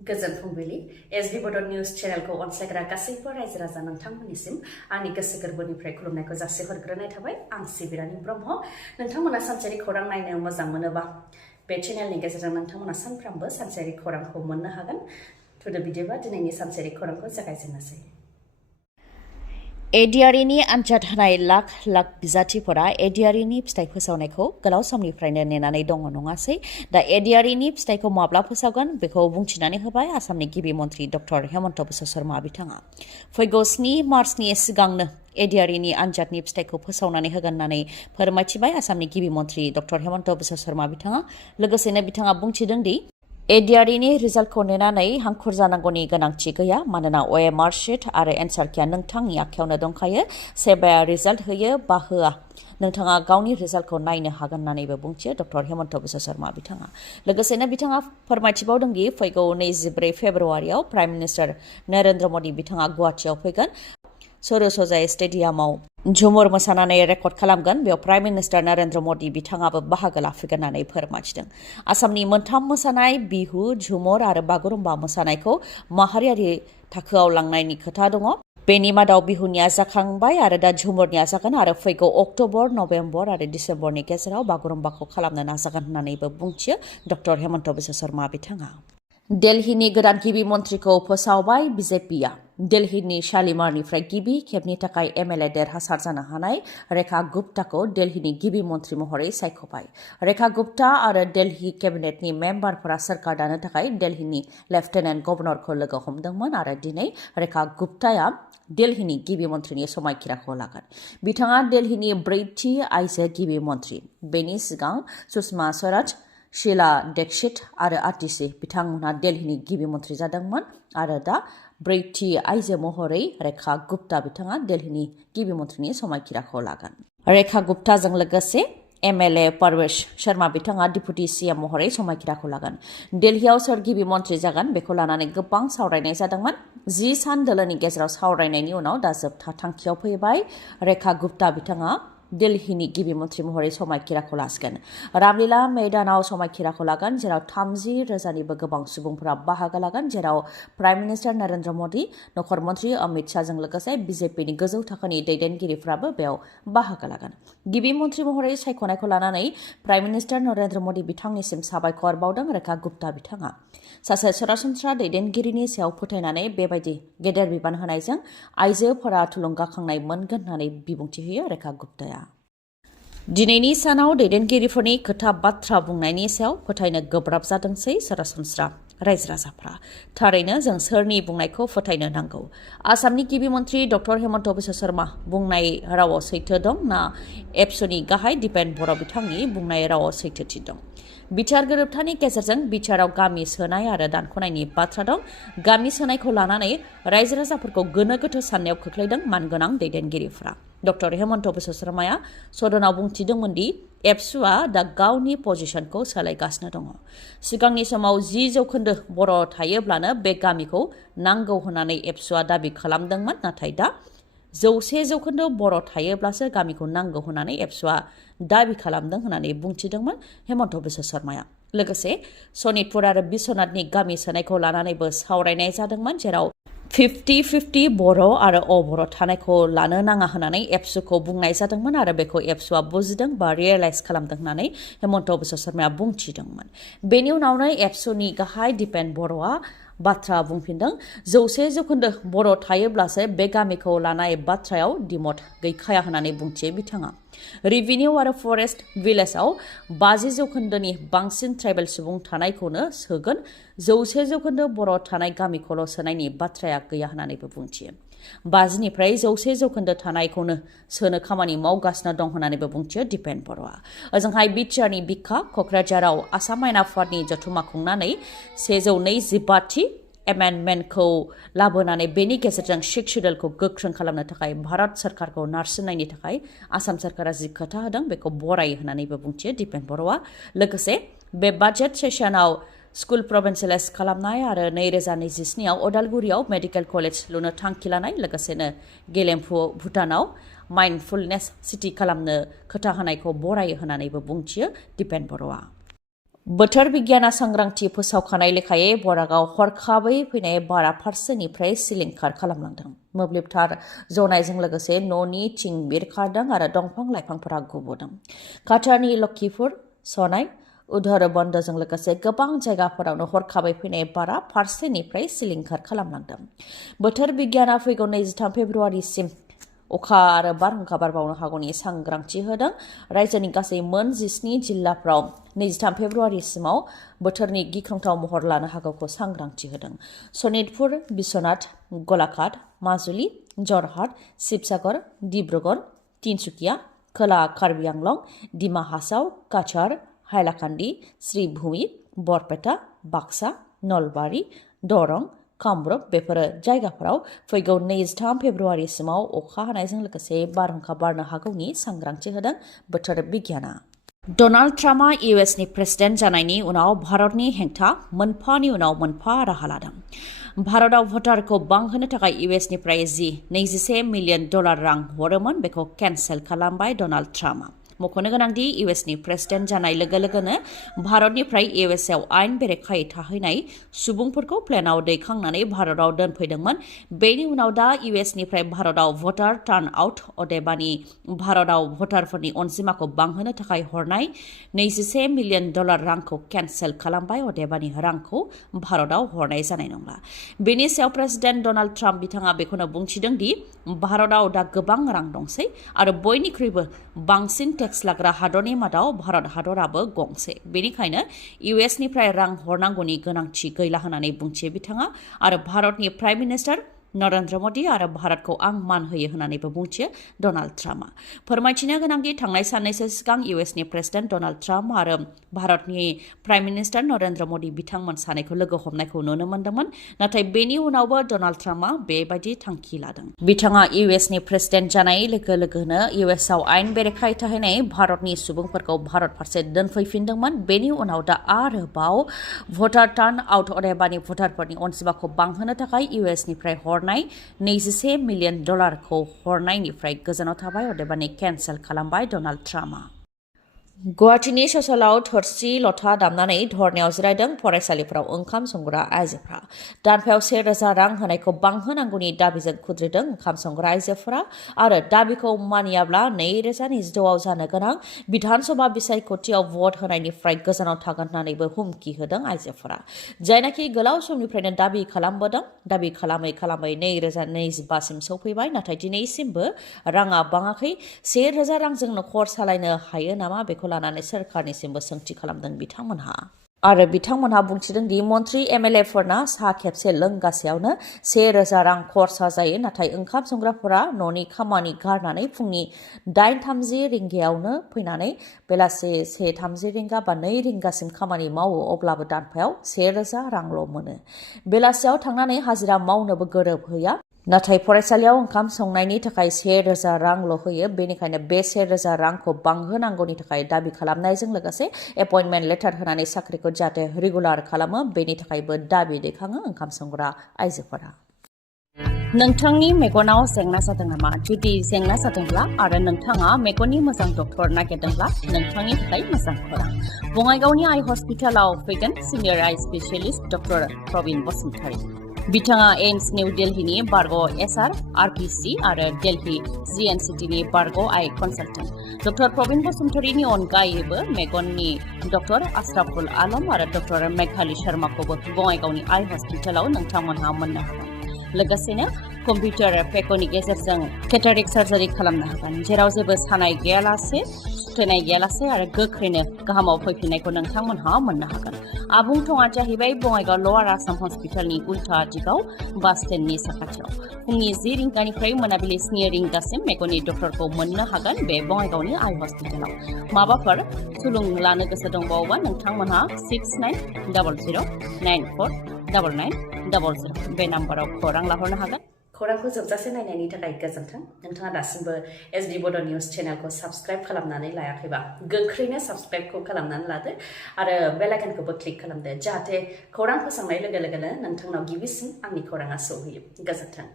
गोजोन फुंबिलि एसबी बड निउज चेनेलखौ अनसायग्रा गासैबो रायजो राजा नोंथांमोननिसिम आंनि गोसो गोरबोनिफ्राय खुलुमनायखौ जासिहरग्रोनाय थाबाय आं सिबि रानी ब्रह्म नोंथांमोना सानसेयारि खौरां नायनो मोजां मोनोबा बे चेनेलनि गेजेरजों नोंथांमोना सानफ्रामबो सानसेयारि खौरांखौ मोननो हागोन थुदो बिदिबा दिनैनि सानसेयारि खौरांखौ जागायजेननोसै ADREनि आनजाद होनाय लाख लाख बिजाथिफोरा ADREनि फिथाइ फोसावनायखौ गोलाव समनिफ्रायनो नेनानै दङ नङासै दा ADREनि फिथाइखौ माब्ला फोसावगोन बेखौ बुंथिनानै होबाय आसामनि गिबि मन्थ्रि डक्टर हेमन्त बिश्व शर्मा बिथाङा फैगौ 7 मार्चनि सिगांनो ADREनि आनजादनि फिथाइखौ फोसावनानै होगोन होननानै फोरमायथिबाय आसामनि गिबि मन्थ्रि डक्टर हेमन्त बिश्व शर्मा बिथाङा लोगोसेनो बिथाङा बुंथिदों दि ADREनि रिजाल्टखौ नेनानै हांखुर जानांगौनि गोनांथि गैया मानोना OMR शीट आरो एन्सार किया नोंथांनि आखायावनो दंखायो सेबाया रिजाल्ट होयो बा होआ नोंथाङा गावनि रिजाल्टखौ नायनो हागोन होननानैबो बुंथियो डक्टर हेमन्त बिश्व शर्मा बिथाङा लोगोसेनो बिथाङा फोरमायथिबावदों दि फैगौ 24 फेब्रुआरियाव प्राइम मिनिस्टार नरेन्द्र मदि बिथाङा गुवाहाटीआव फैगोन सरसजाय स्टेडियामाव झुमुर मोसानानै रेकर्ड खालामगोन बेयाव प्राइम मिनिस्टार नरेन्द्र मदि बिथाङाबो बाहागो लाफैगोन होननानै फोरमायथिदों आसामनि मोनथाम मोसानाय बिहु झुमुर आरो बागुरुम्बा मोसानायखौ माहारियारि थाखोआव लांनायनि खोथा दङ बेनि मादाव बिहुनिया जाखांबाय आरो दा झुमुरनिया जागोन आरो फैगौ अक्ट'बर नभेम्बर आरो डिसेम्बरनि गेजेराव बागुरुम्बाखौ खालामनो नाजागोन होननानैबो बुंथियो डक्टर हेमन्त बिश्व शर्मा बिथाङा दिल्लीनि गोदान गिबि मन्थ्रिखौ फोसावबाय बिजेपिआ दिल्लीनि शालिमारनिफ्राय गिबि खेबनि थाखाय MLA देरहासार जानो हानाय रेखा गुप्ताखौ दिल्लीनि गिबि मन्थ्रि महरै सायख'बाय रेखा गुप्ता आरो दिल्ली केबिनेटनि मेम्बारफोरा सोरखार दानो थाखाय दिल्लीनि लेफ्टेनेन्ट गभर्नरखौ लोगो हमदोंमोन आरो दिनै रेखा गुप्ताया दिल्लीनि गिबि मन्थ्रिनि समायखिराखौ लागोन बिथाङा दिल्लीनि ब्रैथि आइजो गिबि मन्थ्रि बेनि सिगां सुषमा स्वराज शीला दीक्षित आरो आतिशी बिथांमोनहा दिल्लीनि गिबि मन्थ्रि जादोंमोन आरो दा ब्रैथि आइजो महरै रेखा गुप्ता बिथाङा दिल्लीनि गिबि मन्थ्रिनि समायखिराखौ लागोन रेखा गुप्ताजों लोगोसे MLA परवेश शर्मा बिथाङा डिपुटि CM महरै समायखिराखौ लागोन दिल्लीयाव सोर गिबि मन्थ्रि जागोन बेखौ लानानै गोबां सावरायनाय जादोंमोन 10 सान दोलोनि गेजेराव सावरायनायनि उनाव दा जोबथा थांखियाव फैबाय रेखा गुप्ता बिथाङा दिल्लीनि गिबि मन्थ्रि महरै समायखिराखौ लासिगोन रामलीला मैदानाव समायखिराखौ लागोन जेराव 30,000निबो गोबां सुबुंफोरा बाहागो लागोन जेराव प्राइम मिनिस्टार नरेन्द्र मदि नखर मन्थ्रि अमित शाहजों लोगोसे बिजेपिनि गोजौ थाखोनि दैदेनगिरिफ्राबो बेयाव बाहागो लागोन गिबि मन्थ्रि महरै सायख'नायखौ लानानै प्राइम मिनिस्टार नरेन्द्र मदि बिथांनिसिम साबायखर बावदों रेखा गुप्ता बिथाङा सासे सरासनस्रा दैदेनगिरिनि सायाव फोथायनानै बेबायदि गेदेर बिबान होनायजों आइजोफोरा थुलुंगाखांनाय मोनगोन होननानै बिबुंथि होयो रेखा गुप्ताया दिनैनि सानाव दैदेनगिरिफोरनि खोथा बाथ्रा बुंनायनि सायाव फोथायनो गोब्राब जादोंसै सरासनस्रा रायजो राजाफ्रा थारैनो जों सोरनि बुंनायखौ फोथायनो नांगौ आसामनि गिबि मन्थ्रि डक्टर हेमन्त बिश्व शर्मा बुंनाय रावाव सैथो दं ना एबसुनि गाहाय दिपेन बर' बिथांनि बुंनाय रावाव सैथोथि दं बिचार गोरोबथानि गेजेरजों बिचाराव गामि सोनाय आरो दानख'नायनि बाथ्रा दं गामि सोनायखौ लानानै रायजो राजाफोरखौ गोनो गोथो साननायाव खोख्लैदों मानगोनां दैदेनगिरिफ्रा डक्टर हेमन्त बिश्व शर्माया सदनाव बुंथिदोंमोन दि एबसुआ दा गावनि पजिशनखौ सोलायगासिनो दङ सिगांनि समाव 10% बर' थायोब्लानो बे गामिखौ नांगौ होननानै एबसुआ दाबि खालामदोंमोन नाथाय दा 100% बर' थायोब्लासो गामिखौ नांगौ होननानै एबसुआ दाबि खालामदों होननानै बुंथिदोंमन हेमन्त बिश्व शर्माया लोगोसे सनितपुर आरो बिश्वनाथनि गामि सोनायखौ लानानैबो सावरायनाय जादोंमोन जेराव 50-50 बर' आरो अबर' थानायखौ लानो नाङा होननानै एबसुखौ बुंनाय जादोंमोन आरो बेखौ एबसुआ बुजिदों बा रियेलाइज खालामदों होननानै हेमन्त बिश्व शर्माया बुंथिदोंमोन बेनि उनावनो एबसुनि गाहाय दिपेन बर'आ बाथ्रा बुंफिनदों 100% बर' थायोब्लासो बे गामिखौ लानाय बाथ्रायाव दिमत गैखाया होननानै बुंथियो बिथाङा रेभिनिउ आरो फरेस्ट भिलेजाव 50%नि बांसिन ट्राइबेल सुबुं थानायखौनो सोगोन 100% बर' थानाय गामिखौल' सोनायनि बाथ्राया गैया होननानैबो बुंथियो 50निफ्राय 100% थानायखौनो सोनो खामानि मावगासिनो दं होननानैबो बुंथियो दिपेन बर'आ ओजोंहाय बिटिआरनि बिखा क'क्राझाराव आसाम आयेन आफादनि जथुमा खुंनानै 125थि एमेन्डमेन्टखौ लाबोनानै बेनि गेजेरजों सिक्स शेड्युलखौ गोख्रों खालामनो थाखाय भारत सरकारखौ नारसिननायनि थाखाय आसाम सरकारा जि खोथा होदों बेखौ बरायो होननानैबो बुंथियो दिपेन बर'आ लोगोसे बे बाजेट सेसनाव स्कुल प्रभिन्सियलाइज खालामनाय आरो 2027आव उदालगुरियाव मेडिकेल कलेज लुनो थांखि लानाय लोगोसेनो गेलेमफु भुटानाव माइन्डफुलनेस सिटी खालामनो खोथा होनायखौ बरायो होननानैबो बुंथियो दिपेन बर'आ बोथोर बिगियाना सांग्रांथि फोसावखानाय लेखायै बरागाव हरखाबै फैनाय बारा फारसेनिफ्राय सिलिंखार खालामलांदों। मोब्लिबथार जनायजों लोगोसे न'नि थिं बिरखारदों आरो दंफां लाइफांफोरा गुबुदों। काछारनि लखीपुर, सनाय, उधरबन्दजों लोगोसे गोबां जायगाफोरावनो हरखाबै फैनाय बारा फारसेनिफ्राय सिलिंखार खालामलांदों। बोथोर बिगियाना फैगौ 23 फेब्रुआरिसिम अखा आरो बारहुंखा बारबावनो हागौनि सांग्रांथि होदों। रायजोनि गासै मोन 17 जिल्लाफ्राव 23 फेब्रुआरिसिमाव बोथोरनि गिख्रंथाव महर लानो हागौखौ सांग्रांथि होदों। सनितपुर, बिश्वनाथ, गलाघाट, माजुलि, जरहाट, शिबसागर, डिब्रुगड़, तिनसुकिया, खोला कार्बि आंलं, डिमा हासाव, काछार, हाइलाकान्दी, श्रीभूमि, बरपेटा, बाक्सा, नलबारि, दरं, कामरुप बेफोर जायगाफोराव फैगौ 23 फेब्रुआरिसिमाव अखा हानायजों लोगोसे बारहुंखा बारनो हागौनि सांग्रांथि होदों बोथोर बिगियाना। डनाल्ड ट्राम्पआ इउएसनि प्रेसिडेन्ट जानायनि उनाव भारतनि हेंथा मोनफानि उनाव मोनफा राहा लादों। भारतआव भटारखौ बांहोनो थाखाय इउएसनिफ्राय 21 मिलियन डलार रां हरोमोन बेखौ केन्सेल खालामबाय डनाल्ड ट्राम्पआ। मख'नो गोनांदि इउएसनि प्रेसिडेन्ट जानाय लोगो लोगोनो भारतनिफ्राय इउएसआव आयेन बेरेखायै थाहैनाय सुबुंफोरखौ प्लेनाव दैखांनानै भारतआव दोनफैदोंमोन। बेनि उनाव दा इउएसनिफ्राय भारतआव भटार टार्न आउट अदेबानि भारतआव भटारफोरनि अनजिमाखौ बांहोनो थाखाय हरनाय 21 मिलियन डलार रांखौ केन्सेल खालामबाय अदेबानि रांखौ भारतआव हरनाय जानाय नंला। बेनि सायाव प्रेसिडेन्ट डनाल्ड ट्राम्प बिथाङा बेखौनो बुंथिदों दि भारतआव दा गोबां रां दंसै आरो बयनिख्रुइबो बांसिन टेक्स लाग्रा हादरनि मादाव भारत हादराबो गंसे। बेनिखायनो इउएसनिफ्राय रां हरनांगौनि गोनांथि गैला होननानै बुंथियो बिथाङा आरो भारतनि प्राइम मिनिस्टार नरेंद्र मोदी आरो भारतखौ आं मान होयो होननानैबो बुंथियो डनाल्ड ट्राम्पआ। फोरमायथिनो गोनांदि थांनाय साननैसो सिगां इउएसनि प्रेसिडेन्ट डनाल्ड ट्राम्प आरो भारतनि प्राइम मिनिस्टार नरेंद्र मोदी बिथांमोन सानैखौ लोगो हमनायखौ नुनो मोन्दोंमोन। नाथाय बेनि उनावबो डनाल्ड ट्राम्पआ बेबायदि थांखि लादों। बिथाङा इउएसनि प्रेसिडेन्ट जानाय लोगो लोगोनो इउएसआव आयेन बेरेखायै थाहैनाय भारतनि सुबुंफोरखौ भारत फारसे दोनफैफिनदोंमोन। बेनि उनाव दा आरोबाव भटार टार्न आउट अदेबानि भटारफोरनि अनजिमाखौ बांहोनो थाखाय इउएसनिफ्राय हरनाय 21 मिलियन डलारखौ हरनायनिफ्राय गोजानाव थाबाय अदेबानि केन्सेल खालामबाय डनाल्ड ट्राम्पआ। गुवाहाटीनि ससेलाव थोरसि लथा दामनानै धरनायाव जिरायदों फरायसालिफोराव ओंखाम संग्रा आइजोफोरा। दानफायाव 1,000 रां होनायखौ बांहोनांगौनि दाबिजों खुद्रिदों ओंखाम संग्रा आइजोफोरा आरो दाबिखौ मानियाब्ला 2022आव जानो गोनां बिधान सभा बिसायख'थियाव भट होनायनिफ्राय गोजानाव थागोन होननानैबो हुमखि होदों आइजोफोरा। जायनाखि गोलाव समनिफ्रायनो दाबि खालामबोदों। दाबि खालामै खालामै 2025सिम सौफैबाय नाथाय दिनैसिमबो राङा बाङाखै। 1,000 रांजों न'खर सालायनो हायो नामा बेखौ लानानै सोरखारनिसिमबो सोंथि खालामदों बिथांमोनहा। आरो बिथांमोनहा बुंथिदों दि मन्त्रि एमएलएफोरना साहा खेबसे लोंगासेयावनो 1,000 रां खरसा जायो नाथाय ओंखाम संग्राफोरा न'नि खामानि गारनानै फुंनि 8:30 रिंगायावनो फैनानै बेलासि 1:30 रिंगा बा 2 रिंगासिम खामानि मावो अब्लाबो दानफायाव 1,000 रांल' मोनो। बेलासियाव थांनानै हाजिरा मावनोबो गोरोबहैया। नाथाय फरायसालियाव ओंखाम संनायनि थाखाय 1,000 रांल' होयो। बेनिखायनो बे 1,000 रांखौ बांहोनांगौनि थाखाय दाबि खालामनायजों लोगोसे एपइन्टमेन्ट लेटार होनानै साख्रिखौ जाहाथे रेगुलार खालामो बेनि थाखायबो दाबि दैखाङो ओंखाम संग्रा आइजोफोरा। नोंथांनि मेगनाव जेंना जादों नामा? जुदि जेंना जादोंब्ला आरो नोंथाङा मेगननि मोजां डक्टर नागिरदोंब्ला नोंथांनि थाखाय मोजां खौरां। बङाइगावनि आइ हस्पिटालाव फैगोन सिनियर आइ स्पेशलिस्ट डक्टर प्रबिन बसुमतारी। बिथाङा एम्स निउ दिल्लीनि बारग' एसआर आरपिसि आरो दिल्ली जिएनसिटिनि बारग' आइ कनसालटेन्ट। डक्टर प्रबिन बसुमतारीनि अनगायैबो मेगननि डक्टर आशराफुल आलम आरो डक्टर मेघाली शर्माखौबो बङाइगावनि आइ हस्पिटालाव नोंथांमोनहा मोननो हागोन। लोगोसेनो कम्पिउटार पेक'नि गेजेरजों केटारेक्ट सार्जारि खालामनो हागोन जेराव जेबो सानाय गैयालासे सुथेनाय गैयालासे आरो गोख्रैनो गाहामाव फैफिननायखौ नोंथांमोनहा मोननो हागोन। आबुं थङा जाहैबाय बङाइगाव लवार आसाम हस्पिटालनि उल्था दिगाव बास स्टेन्डनि साखाथियाव। फुंनि 10 रिंगानिफ्राय मोनाबिलि 7 रिंगासिम मेगननि डक्टरखौ मोननो हागोन बे बङाइगावनि आइ हस्पिटालाव। माबाफोर सुलुं लानो गोसो दंबावोबा नोंथांमोनहा 6900949900 बे नाम्बाराव खौरां लाहरनो हागोन। खौरांखौ जोबजासे नायनायनि थाखाय गोजोन्थों। नोंथाङा दासिमबो एसडि बड' निउस चेनेलखौ साबस्क्राइब खालामनानै लायाखैबा गोख्रैनो साबस्क्राइबखौ खालामनानै लादो आरो बेल आइकनखौबो क्लिक खालामदो जाहाथे खौरां फोसावनाय लोगो लोगोनो नोंथांनाव गिबिसिन आंनि खौराङा सौहैयो। गोजोन्थों।